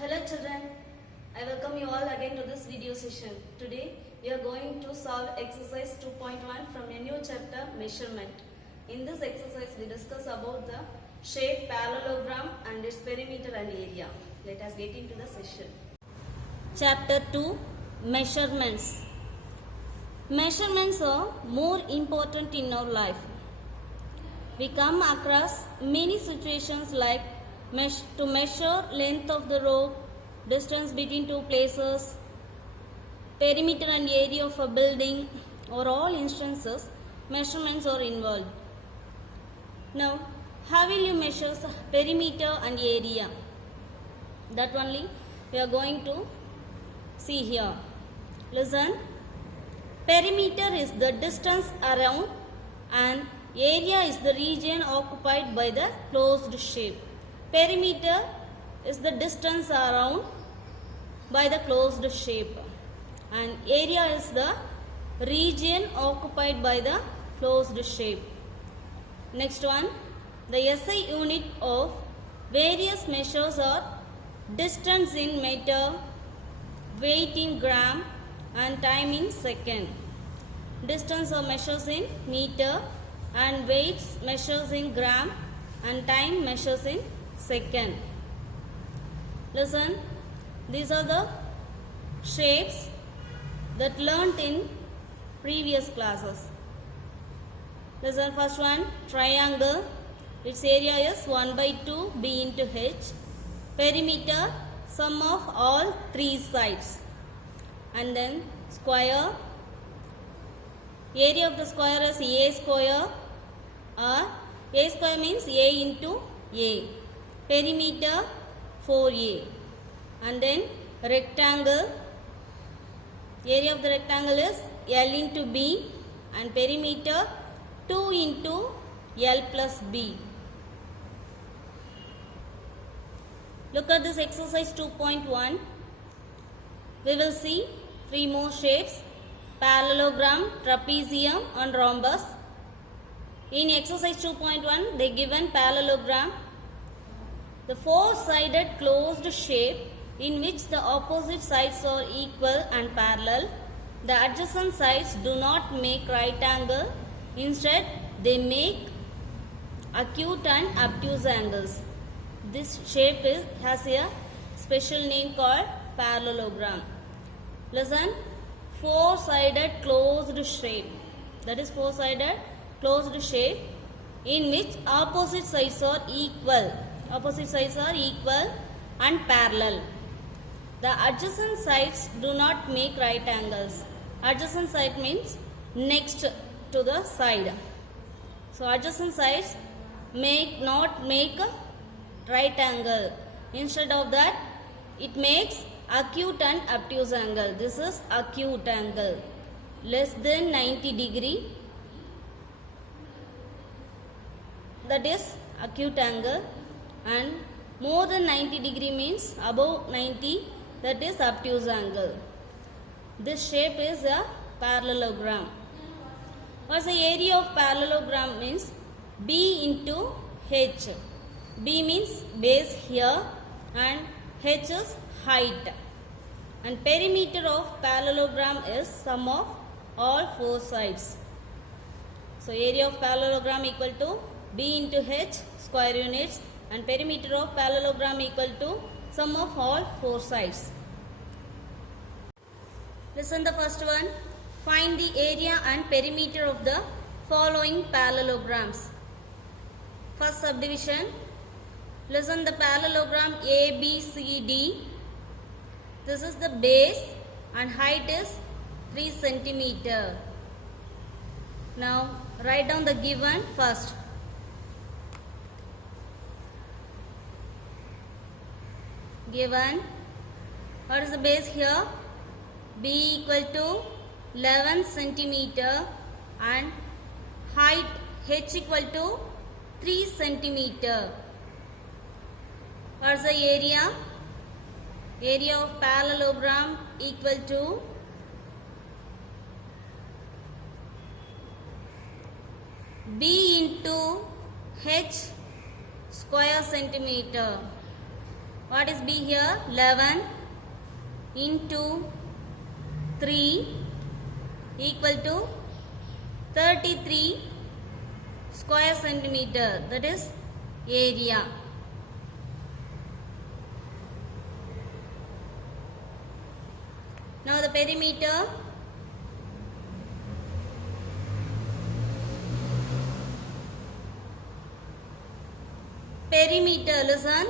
Hello children, I welcome you all again to this video session. Today we are going to solve exercise 2.1 from a new chapter, measurement. In this exercise we discuss about the shape, parallelogram and its perimeter and area. Let us get into the session. Chapter 2, measurements. Measurements are more important in our life. We come across many situations like to measure length of the rope, distance between two places, perimeter and area of a building, or all instances measurements are involved. Now, how will you measure the perimeter and area? That only we are going to see here. Listen. Perimeter is the distance around and area is the region occupied by the closed shape. Perimeter is the distance around by the closed shape and area is the region occupied by the closed shape. Next one, the SI unit of various measures are distance in meter, weight in gram and time in second. Distance or measures in meter and weight measures in gram and time measures in second. Listen, these are the shapes that learnt in previous classes. Listen, first one, triangle. Its area is 1 by 2 b into h. Perimeter, sum of all three sides. And then square. Area of the square is a square, or a square means a into a. Perimeter 4a. And then rectangle. Area of the rectangle is L into B and perimeter 2 into L plus B. Look at this exercise 2.1. We will see three more shapes: parallelogram, trapezium and rhombus. In exercise 2.1 they given parallelogram, the four-sided closed shape in which the opposite sides are equal and parallel. The adjacent sides do not make right angle. Instead, they make acute and obtuse angles. This shape has a special name called parallelogram. Listen, four-sided closed shape. That is four-sided closed shape in which opposite sides are equal. Opposite sides are equal and parallel. The adjacent sides do not make right angles. Adjacent side means next to the side. So adjacent sides not make a right angle. Instead of that, it makes acute and obtuse angle. This is acute angle. Less than 90 degree. That is acute angle. And more than 90 degree means above 90, that is obtuse angle. This shape is a parallelogram. What's the area of parallelogram means? B into H. B means base here and H is height. And perimeter of parallelogram is sum of all four sides. So area of parallelogram equal to B into H square units and perimeter of parallelogram equal to sum of all four sides. Listen the first one. Find the area and perimeter of the following parallelograms. First subdivision. Listen the parallelogram ABCD. This is the base and height is 3 centimeter. Now write down the given first. Given, what is the base here? B equal to 11 centimeter and height H equal to 3 centimeter. What is the area? Area of parallelogram equal to B into H square centimeter. What is B here? 11 into 3 equal to 33 square centimeter. That is area. Now the perimeter. Perimeter, listen.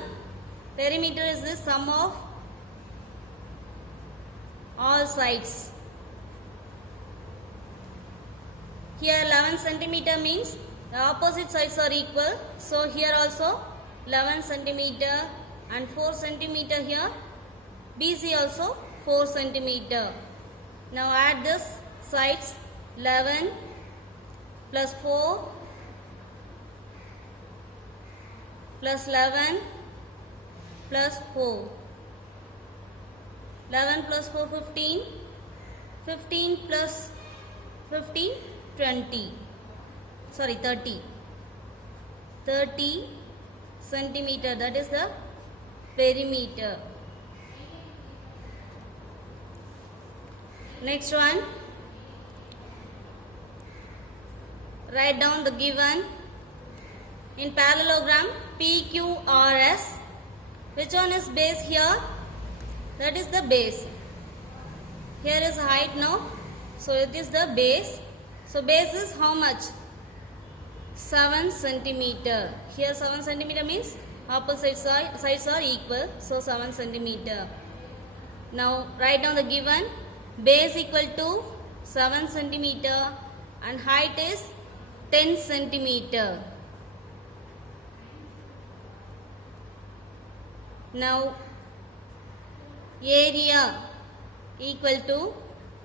Perimeter is the sum of all sides. Here 11 centimeter means the opposite sides are equal. So here also 11 centimeter and 4 centimeter here. BC also 4 centimeter. Now add this sides. 11 plus 4 plus 11 plus 4. 11 plus 4, 15. 15 plus 15, 20. Sorry, 30. 30 centimeter. That is the perimeter. Next one. Write down the given in parallelogram PQRS. Which one is base here? That is the base. Here is height now. So it is the base. So base is how much? 7 centimeter. Here 7 centimeter means opposite sides are equal. So 7 centimeter. Now write down the given. Base equal to 7 centimeter and height is 10 centimeter. Now area equal to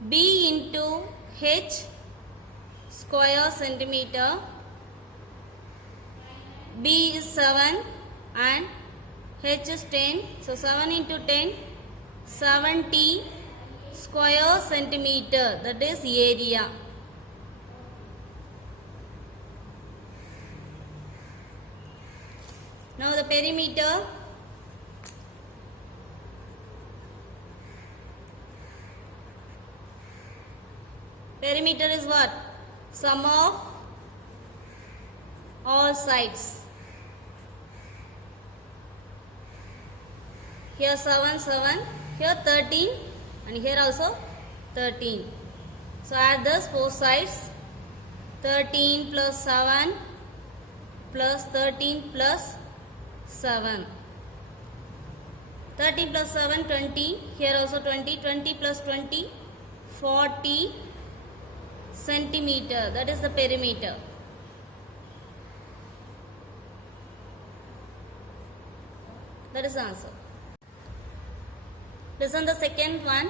B into H square centimeter. B is 7 and H is 10. So 7 into 10, 70 square centimeter. That is area. Now the perimeter. Perimeter is what? Sum of all sides. Here 7, 7. Here 13 and here also 13. So add those 4 sides. 13 plus 7 plus 13 plus 7. 13 plus 7, 20. Here also 20. 20 plus 20, 40 centimeter. That is the perimeter. That is the answer. Listen the second one.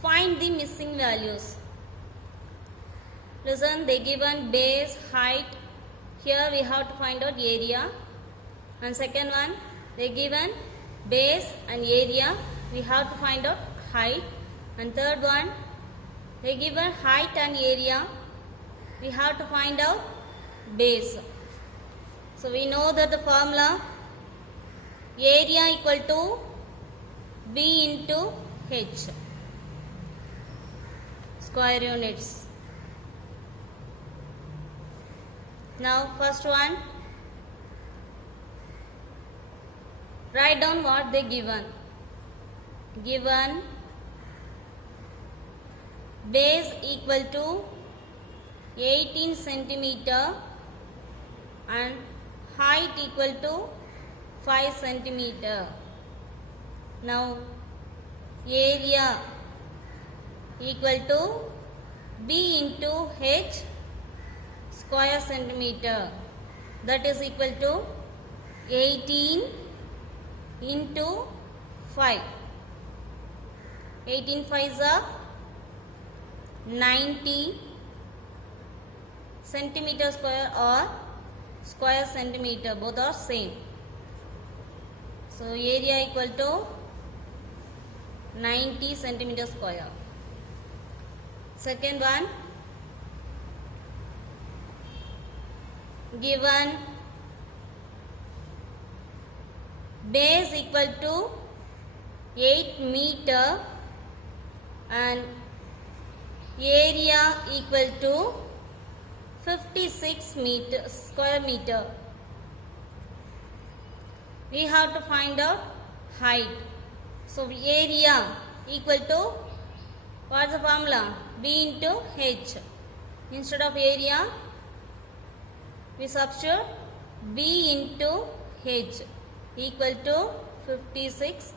Find the missing values. Listen, they given base, height. Here we have to find out area. And second one, they given base and area. We have to find out height. And third one, they given height and area. We have to find out base. So we know that the formula area equal to B into H square units. Now first one, write down what they given. Given base equal to 18 centimeter and height equal to 5 centimeter. Now area equal to B into H square centimeter. That is equal to 18 into 5. 18 5s are 90 centimeter square or square centimeter. Both are same. So area equal to 90 centimeter square. Second one, given base equal to 8 meter and area equal to 56 square meter. We have to find out height. So area equal to, what's the formula? B into H. Instead of area, we substitute B into H equal to 56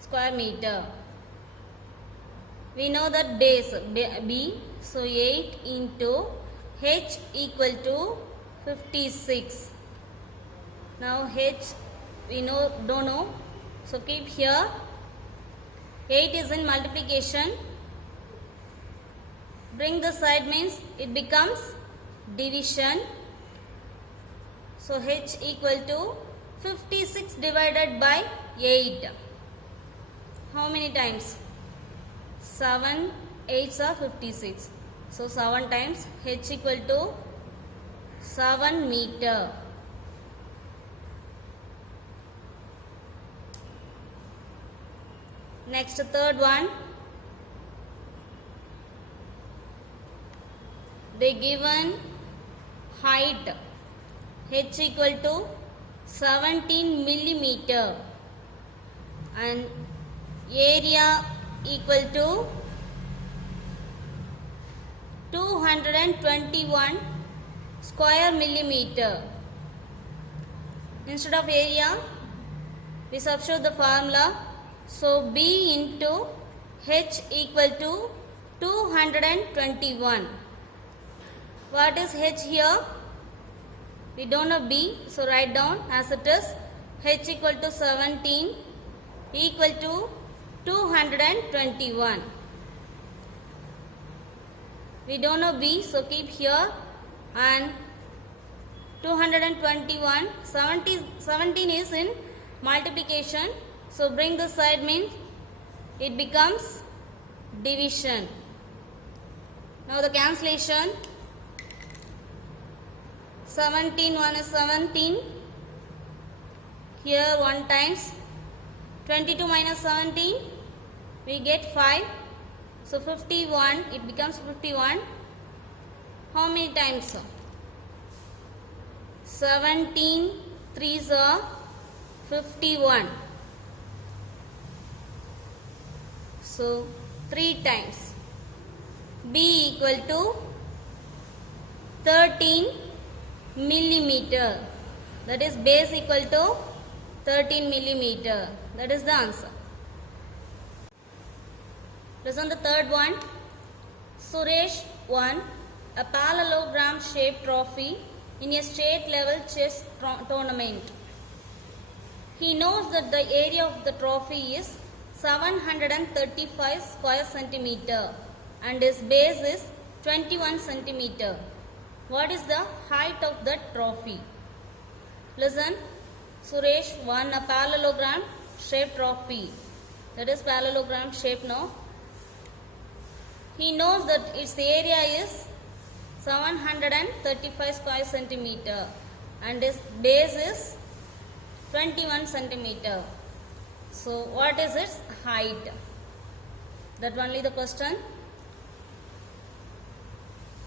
square meter. We know that base B, so 8 into H equal to 56. Now H we don't know, so keep here. 8 is in multiplication. Bring the side means it becomes division. So H equal to 56 divided by 8. How many times? 7 8s are 56. So 7 times. H equal to 7 meter. Next, third one. They given height H equal to 17 millimeter and area equal to 221 square millimeter. Instead of area, we substitute the formula. So B into H equal to 221. What is H here? We don't know B, so write down as it is. H equal to 17 equal to 221. We don't know B, so keep here, and 221, 17 is in multiplication, so bring the side means it becomes division. Now the cancellation. 17, 1 is 17. Here 1 times. 22 minus 17, we get 5. So 51, it becomes 51. How many times? 17 3s are 51. So 3 times. B equal to 13 millimeter. That is base equal to 13 millimeter. That is the answer. Listen the third one. Suresh won a parallelogram shaped trophy in a state level chess tournament. He knows that the area of the trophy is 735 square centimeter and its base is 21 centimeter. What is the height of the trophy? Listen. Suresh won a parallelogram shaped trophy. That is parallelogram shape, no? He knows that its area is 735 square centimeter and its base is 21 centimeter. So what is its height? That only the question.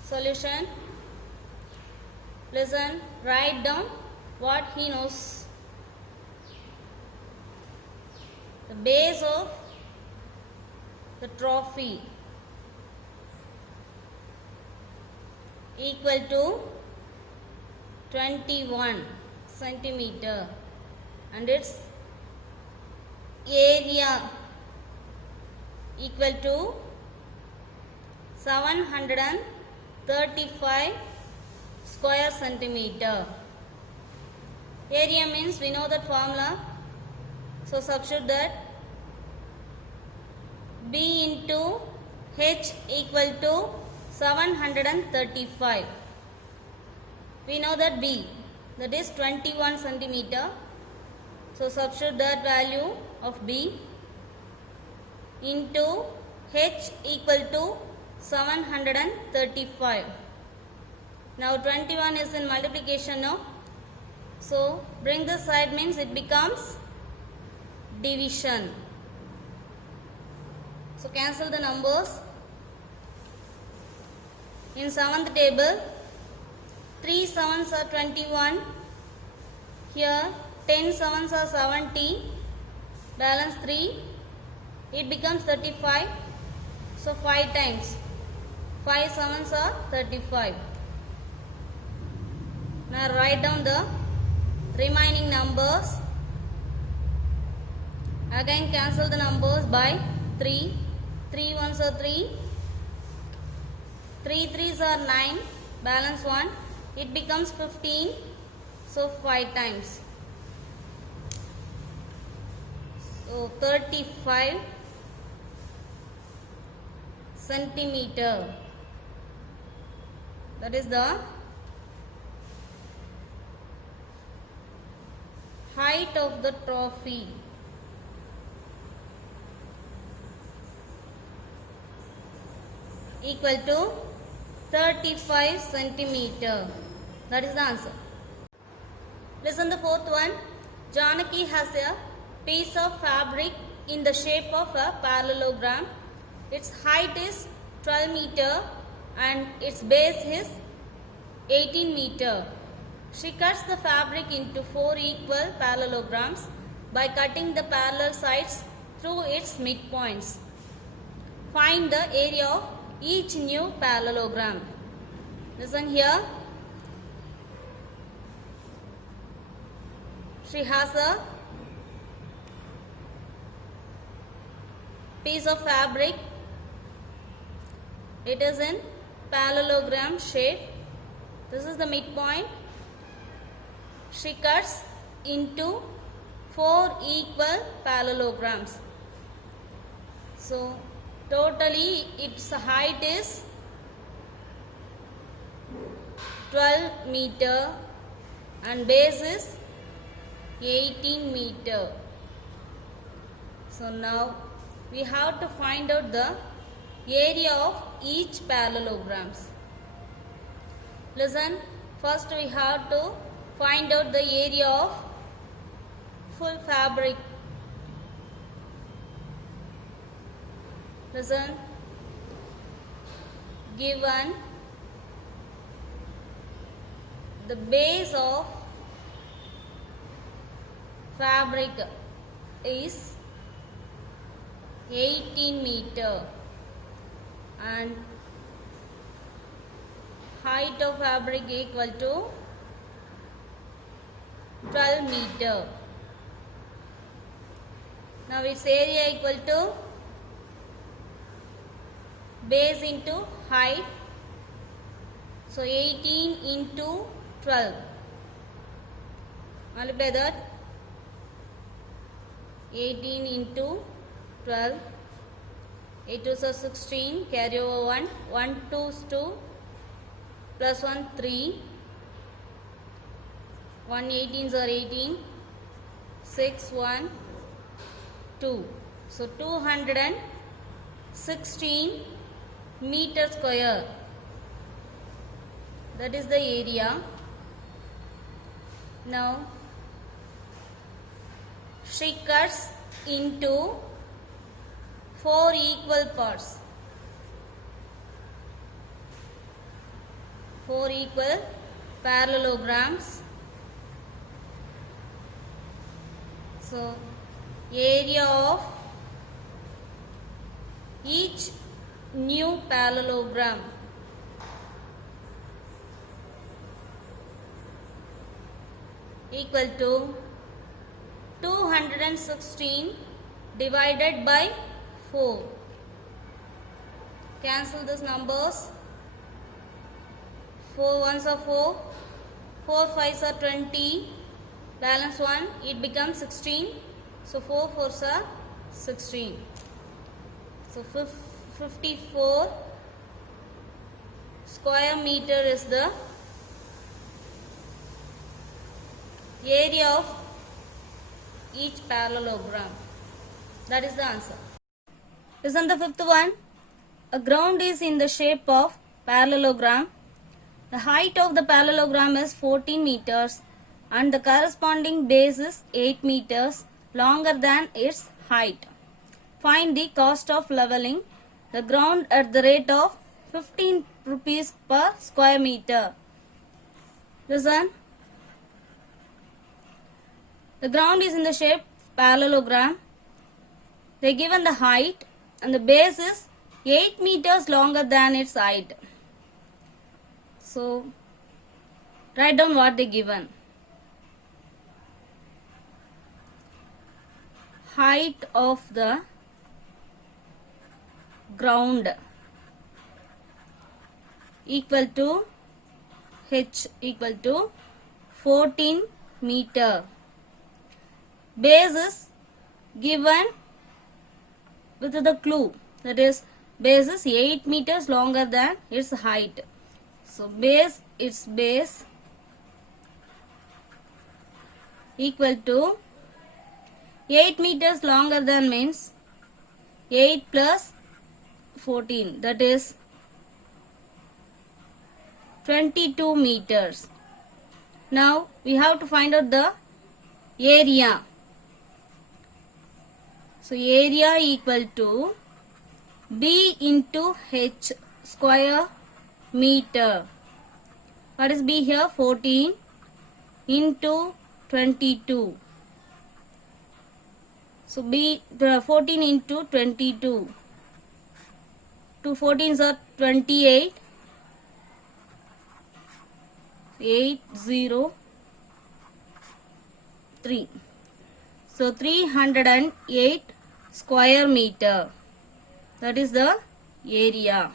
Solution. Listen, write down what he knows. The base of the trophy equal to 21 centimeter and its area equal to 735 square centimeter. Area means we know that formula. So substitute that. B into H equal to 735. We know that B, that is 21 centimeter. So substitute that value of B into H equal to 735. Now 21 is in multiplication now. So bring this side means it becomes division. So cancel the numbers. In 7th table, 3 sevens are 21. Here 10 sevens are 70. Balance 3. It becomes 35. So 5 times. 5 sevens are 35. Now write down the remaining numbers. Again cancel the numbers by 3. 3 ones are 3. 3 threes are 9. Balance 1. It becomes 15. So 5 times. So 35 centimeter. That is the height of the trophy. Equal to 35 centimeter. That is the answer. Listen the fourth one. Janaki has a piece of fabric in the shape of a parallelogram. Its height is 12 meter and its base is 18 meter. She cuts the fabric into 4 equal parallelograms by cutting the parallel sides through its midpoints. Find the area of each new parallelogram. Listen here. She has a piece of fabric. It is in parallelogram shape. This is the midpoint. She cuts into 4 equal parallelograms. So totally its height is 12 meter and base is 18 meter. So now we have to find out the area of each parallelograms. Listen, first we have to find out the area of full fabric. Listen, given the base of fabric is 18 meter and height of fabric equal to 12 meter. Now its area equal to base into height. So 18 into 12. Multiply that. 18 into 12. 8 2s are 16. Carry over 1. 1 2 is 2. Plus 1 3. 1 18s are 18. 6 1 2. So 216 meter square. That is the area. Now she cuts into 4 equal parts. 4 equal parallelograms. So area of each new parallelogram equal to 216 divided by 4. Cancel these numbers. 4 ones are 4. 4 5s are 20. Balance 1. It becomes 16. So 4 4s are 16. So 54 square meter is the area of each parallelogram. That is the answer. Listen the fifth one. A ground is in the shape of parallelogram. The height of the parallelogram is 14 meters and the corresponding base is 8 meters longer than its height. Find the cost of leveling the ground at the rate of 15 rupees per square meter. Listen. The ground is in the shape parallelogram. They given the height and the base is 8 meters longer than its height. So write down what they given. Height of the ground equal to h equal to 14 meter. Base is given with the clue, that is base is 8 meters longer than its height. So its base equal to 8 meters longer than means 8 plus 14, that is 22 meters. Now we have to find out the area. So area equal to B into H square meter. What is B here? 14 into 22. So B 14 into 22. 2 14s are 28. 803. So 308 square meter. That is the area.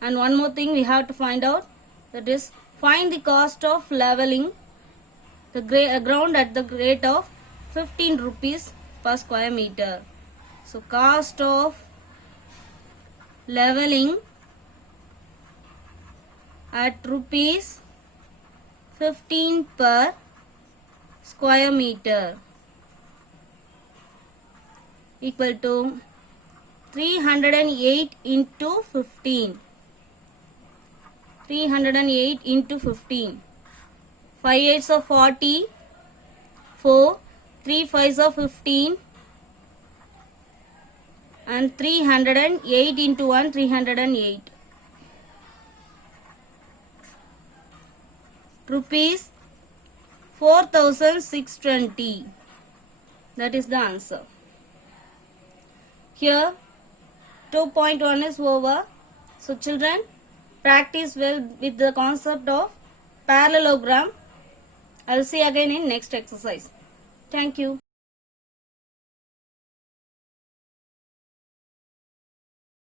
And one more thing we have to find out, that is find the cost of leveling the ground at the rate of 15 rupees per square meter. So cost of leveling at rupees 15 per square meter equal to 308 into 15. 308 into 15. 5 8s are 40. 4. 3 5s are 15. And 308 into 1, 308. Rupees 4,620. That is the answer. Here 2.1 is over. So children, practice well with the concept of parallelogram. I will see you again in next exercise. Thank you.